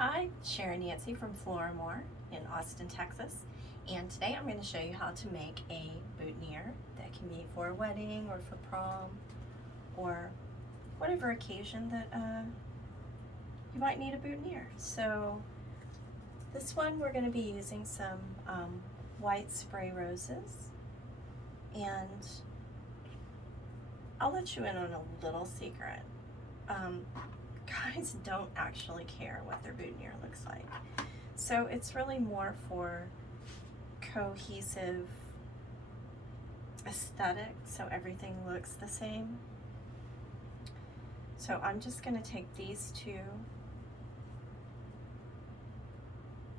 Hi, Sharon Yancey from Floral in Austin, Texas, and today I'm going to show you how to make a boutonniere that can be for a wedding or for prom or whatever occasion that you might need a boutonniere. So this one we're going to be using some white spray roses, and I'll let you in on a little secret. Guys don't actually care what their boutonniere looks like. So it's really more for cohesive aesthetic, so everything looks the same. So I'm just going to take these two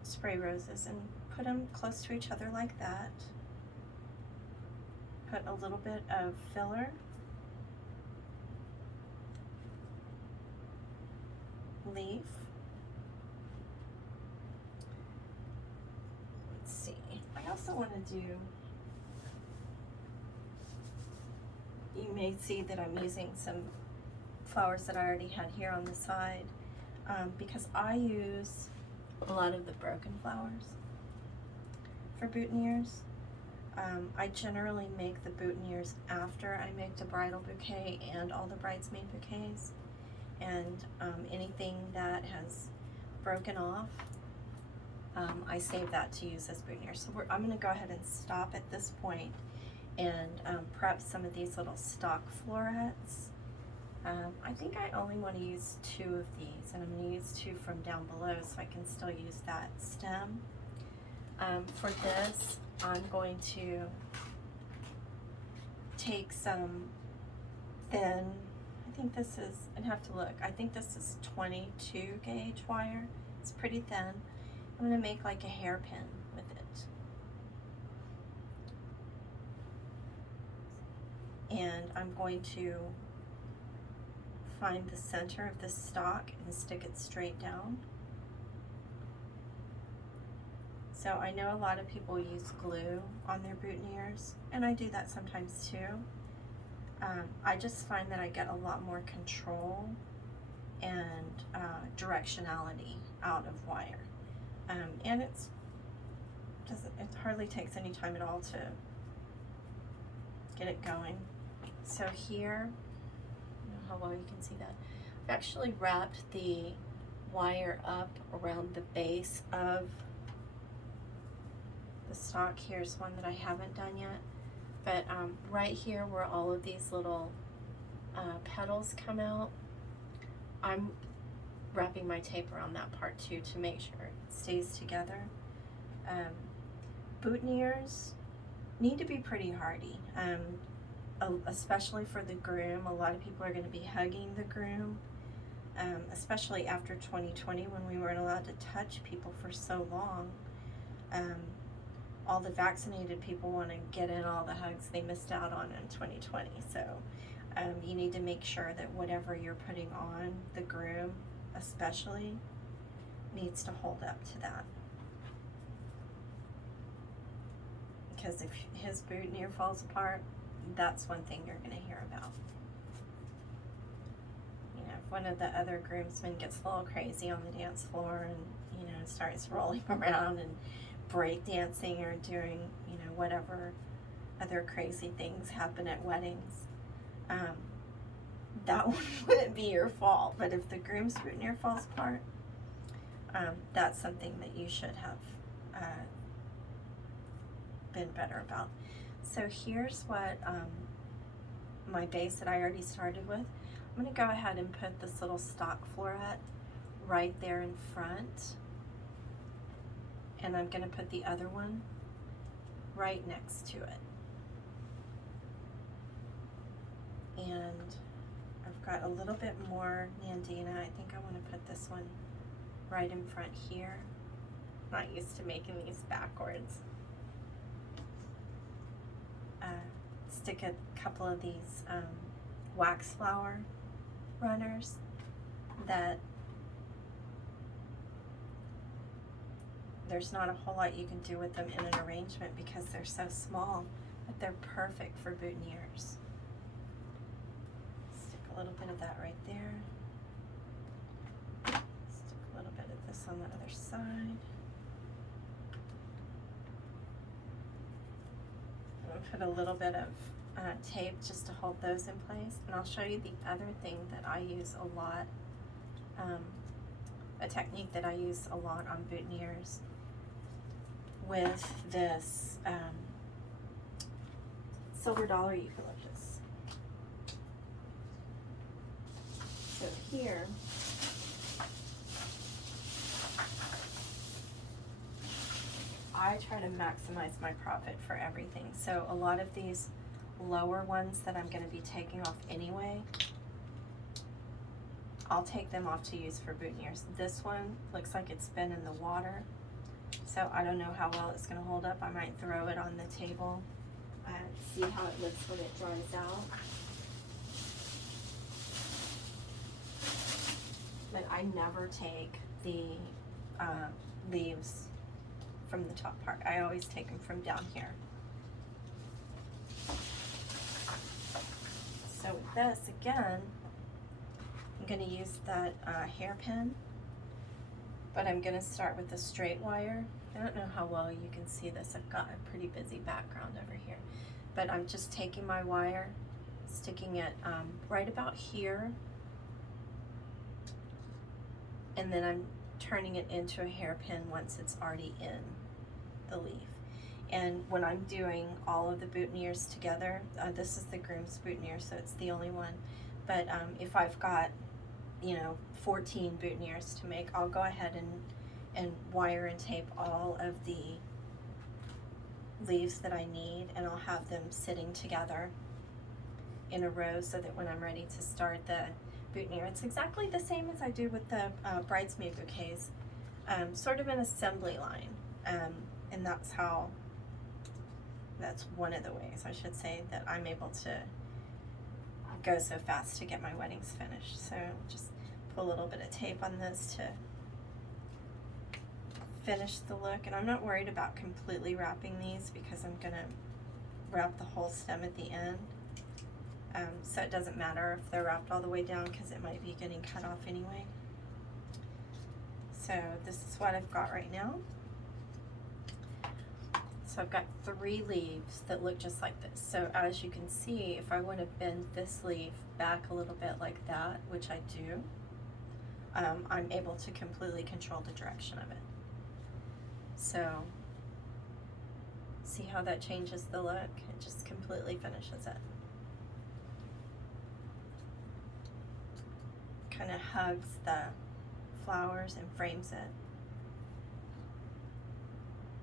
spray roses and put them close to each other like that. Put a little bit of filler. Leaf. Let's see. I also want to do, you may see that I'm using some flowers that I already had here on the side because I use a lot of the broken flowers for boutonnieres. I generally make the boutonnieres after I make the bridal bouquet and all the bridesmaid bouquets. And anything that has broken off, I save that to use as boutonnieres. So I'm going to go ahead and stop at this point and prep some of these little stock florets. I think I only want to use 2 of these, and I'm going to use 2 from down below so I can still use that stem. For this, I'm going to take some thin, I think this is, I'd have to look, I think this is 22 gauge wire. It's pretty thin. I'm going to make like a hairpin with it. And I'm going to find the center of the stalk and stick it straight down. So I know a lot of people use glue on their boutonnieres, and I do that sometimes too. I just find that I get a lot more control and directionality out of wire, and it hardly takes any time at all to get it going. So here, I don't know how well you can see that. I've actually wrapped the wire up around the base of the stalk. Here's one that I haven't done yet. But right here where all of these little petals come out, I'm wrapping my tape around that part too to make sure it stays together. Boutonnieres need to be pretty hardy, especially for the groom. A lot of people are going to be hugging the groom, especially after 2020 when we weren't allowed to touch people for so long. All the vaccinated people want to get in all the hugs they missed out on in 2020. So you need to make sure that whatever you're putting on the groom especially needs to hold up to that. Because if his boutonniere falls apart, that's one thing you're going to hear about. You know, if one of the other groomsmen gets a little crazy on the dance floor and, you know, starts rolling around and break dancing or doing, you know, whatever other crazy things happen at weddings, that wouldn't be your fault. But if the groom's boutonniere falls apart, that's something that you should have been better about. So here's what my base that I already started with. I'm going to go ahead and put this little stock floret right there in front. And I'm going to put the other one right next to it. And I've got a little bit more Nandina. I think I want to put this one right in front here. I'm not used to making these backwards. Stick a couple of these wax flower runners that there's not a whole lot you can do with them in an arrangement because they're so small, but they're perfect for boutonnieres. Stick a little bit of that right there. Stick a little bit of this this on the other side. I'm going to put a little bit of tape just to hold those in place, and I'll show you the other thing that I use a lot, a technique that I use a lot on boutonnieres with this silver dollar eucalyptus. So here, I try to maximize my profit for everything. So a lot of these lower ones that I'm going to be taking off anyway, I'll take them off to use for boutonnieres. This one looks like it's been in the water, so I don't know how well it's going to hold up. I might throw it on the table and see how it looks when it dries out. But I never take the leaves from the top part. I always take them from down here. So with this, again, I'm going to use that hairpin, but I'm going to start with the straight wire. I don't know how well you can see this. I've got a pretty busy background over here, but I'm just taking my wire, sticking it right about here, and then I'm turning it into a hairpin once it's already in the leaf. And when I'm doing all of the boutonnieres together, this is the groom's boutonniere, so it's the only one, but if I've got, you know, 14 boutonnieres to make, I'll go ahead and wire and tape all of the leaves that I need, and I'll have them sitting together in a row so that when I'm ready to start the boutonniere, it's exactly the same as I do with the bridesmaid bouquets, sort of an assembly line, and that's one of the ways, I should say, that I'm able to go so fast to get my weddings finished. So just put a little bit of tape on this to finish the look, and I'm not worried about completely wrapping these because I'm gonna wrap the whole stem at the end. So it doesn't matter if they're wrapped all the way down because it might be getting cut off anyway. So this is what I've got right now. So I've got 3 leaves that look just like this. So as you can see, if I want to bend this leaf back a little bit like that, which I do, I'm able to completely control the direction of it. So see how that changes the look? It just completely finishes it. Kind of hugs the flowers and frames it.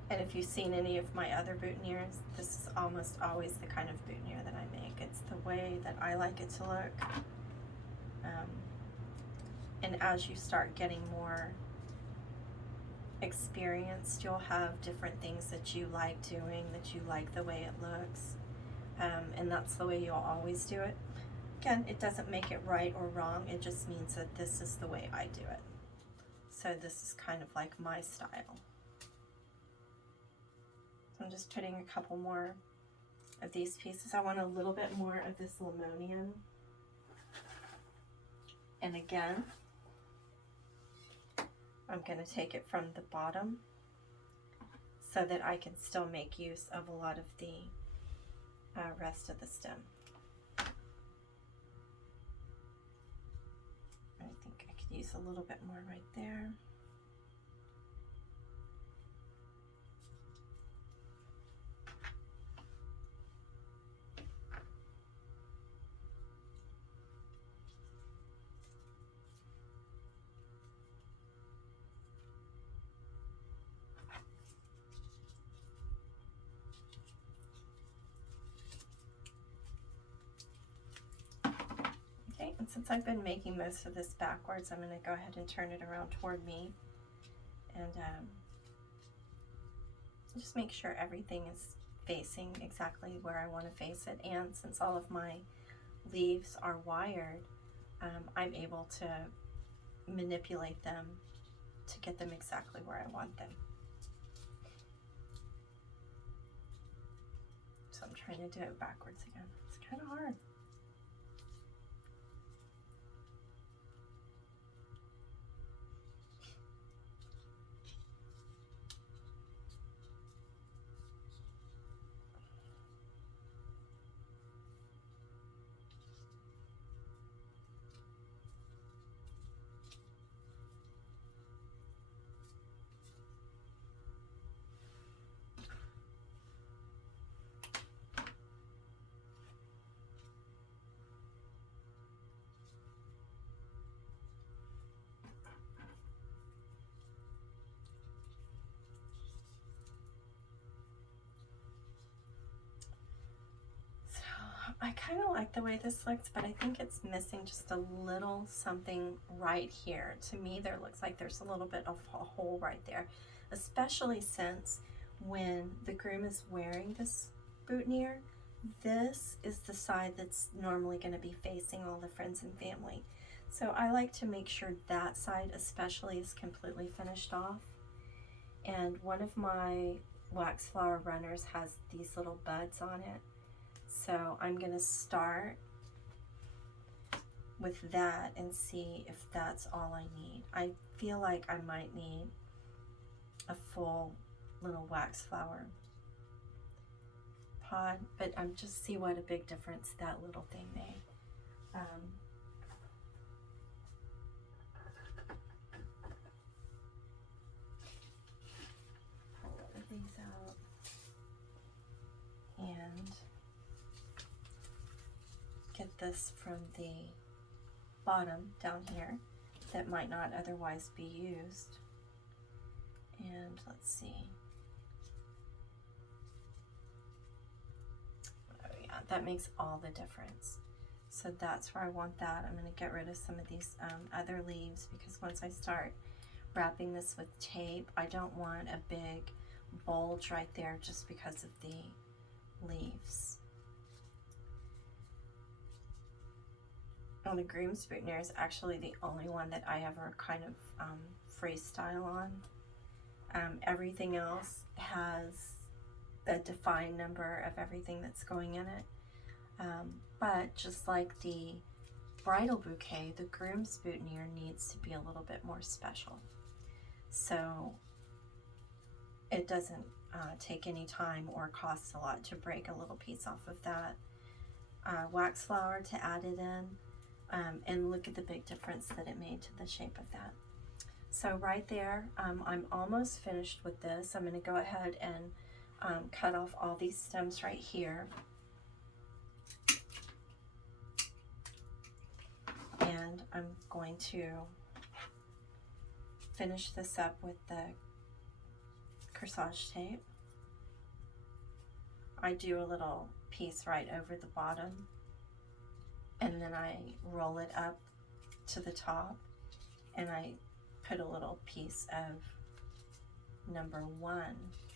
And if you've seen any of my other boutonnieres, this is almost always the kind of boutonniere that I make. It's the way that I like it to look. And as you start getting more experienced, you'll have different things that you like doing, that you like the way it looks. And that's the way you'll always do it. Again, it doesn't make it right or wrong. It just means that this is the way I do it. So this is kind of like my style. I'm just putting a couple more of these pieces. I want a little bit more of this lemonium. And again, I'm going to take it from the bottom so that I can still make use of a lot of the rest of the stem. I think I could use a little bit more right there. And since I've been making most of this backwards, I'm going to go ahead and turn it around toward me and just make sure everything is facing exactly where I want to face it. And since all of my leaves are wired, I'm able to manipulate them to get them exactly where I want them. So I'm trying to do it backwards again. It's kind of hard. I kind of like the way this looks, but I think it's missing just a little something right here. To me, there looks like there's a little bit of a hole right there, especially since when the groom is wearing this boutonniere, this is the side that's normally going to be facing all the friends and family. So I like to make sure that side especially is completely finished off. And one of my wax flower runners has these little buds on it. So I'm going to start with that and see if that's all I need. I feel like I might need a full little wax flower pod, but I'm just see what a big difference that little thing made. Put these out and get this from the bottom down here that might not otherwise be used. And let's see. Oh yeah, that makes all the difference. So that's where I want that. I'm going to get rid of some of these other leaves, because once I start wrapping this with tape, I don't want a big bulge right there just because of the leaves. And the groom's boutonniere is actually the only one that I ever kind of freestyle on. Everything else has a defined number of everything that's going in it. But just like the bridal bouquet, the groom's boutonniere needs to be a little bit more special. So it doesn't take any time or cost a lot to break a little piece off of that wax flower to add it in. And look at the big difference that it made to the shape of that. So right there, I'm almost finished with this. I'm going to go ahead and cut off all these stems right here. And I'm going to finish this up with the corsage tape. I do a little piece right over the bottom, and then I roll it up to the top, and I put a little piece of number 1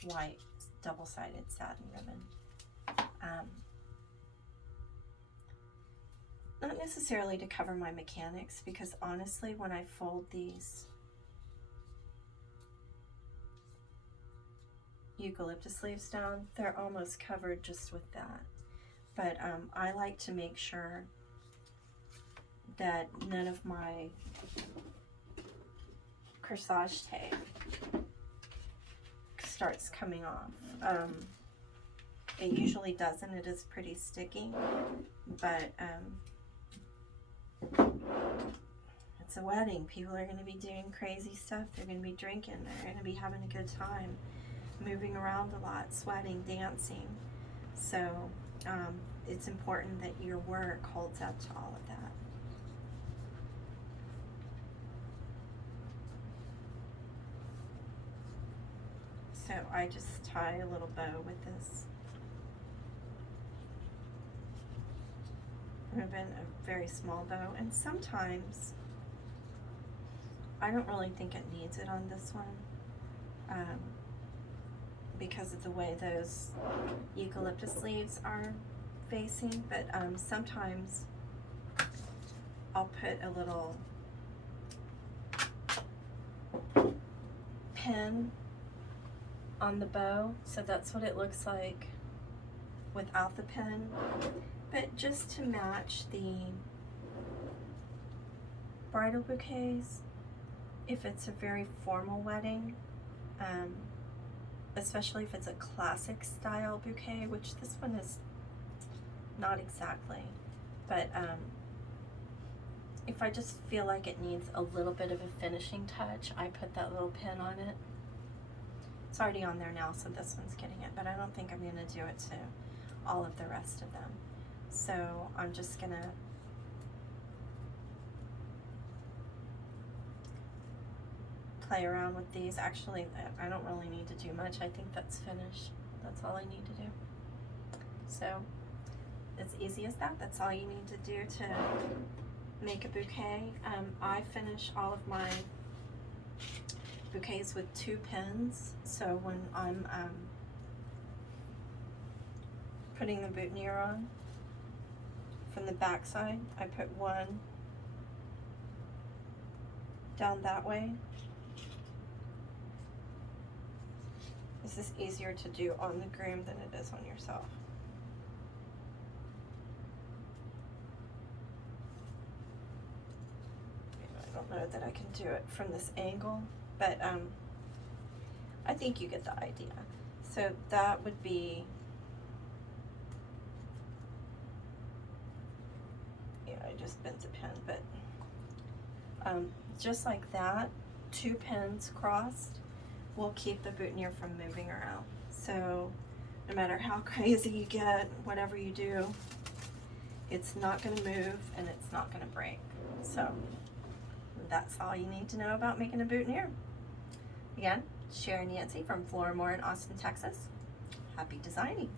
white double-sided satin ribbon. Not necessarily to cover my mechanics, because honestly, when I fold these eucalyptus leaves down, they're almost covered just with that. But I like to make sure that none of my corsage tape starts coming off. It usually doesn't. It is pretty sticky, but it's a wedding. People are going to be doing crazy stuff. They're going to be drinking. They're going to be having a good time, moving around a lot, sweating, dancing. So it's important that your work holds up to all of that. So I just tie a little bow with this ribbon, a very small bow, and sometimes I don't really think it needs it on this one because of the way those eucalyptus leaves are facing, but sometimes I'll put a little pin on the bow, so that's what it looks like without the pin. But just to match the bridal bouquets, if it's a very formal wedding, especially if it's a classic style bouquet, which this one is not exactly, but if I just feel like it needs a little bit of a finishing touch, I put that little pin on it. It's already on there now, so this one's getting it, but I don't think I'm going to do it to all of the rest of them. So I'm just going to play around with these. Actually, I don't really need to do much. I think that's finished. That's all I need to do. So as easy as that. That's all you need to do to make a bouquet. I finish all of my bouquets with 2 pins, so when I'm putting the boutonniere on, from the back side, I put 1 down that way. This is easier to do on the groom than it is on yourself. I don't know that I can do it from this angle, but I think you get the idea. So that would be, yeah, I just bent the pin, but just like that, 2 pins crossed will keep the boutonniere from moving around. So no matter how crazy you get, whatever you do, it's not going to move and it's not going to break. So that's all you need to know about making a boutonniere. Again, Sharon Yancey from Floral in Austin, Texas. Happy designing.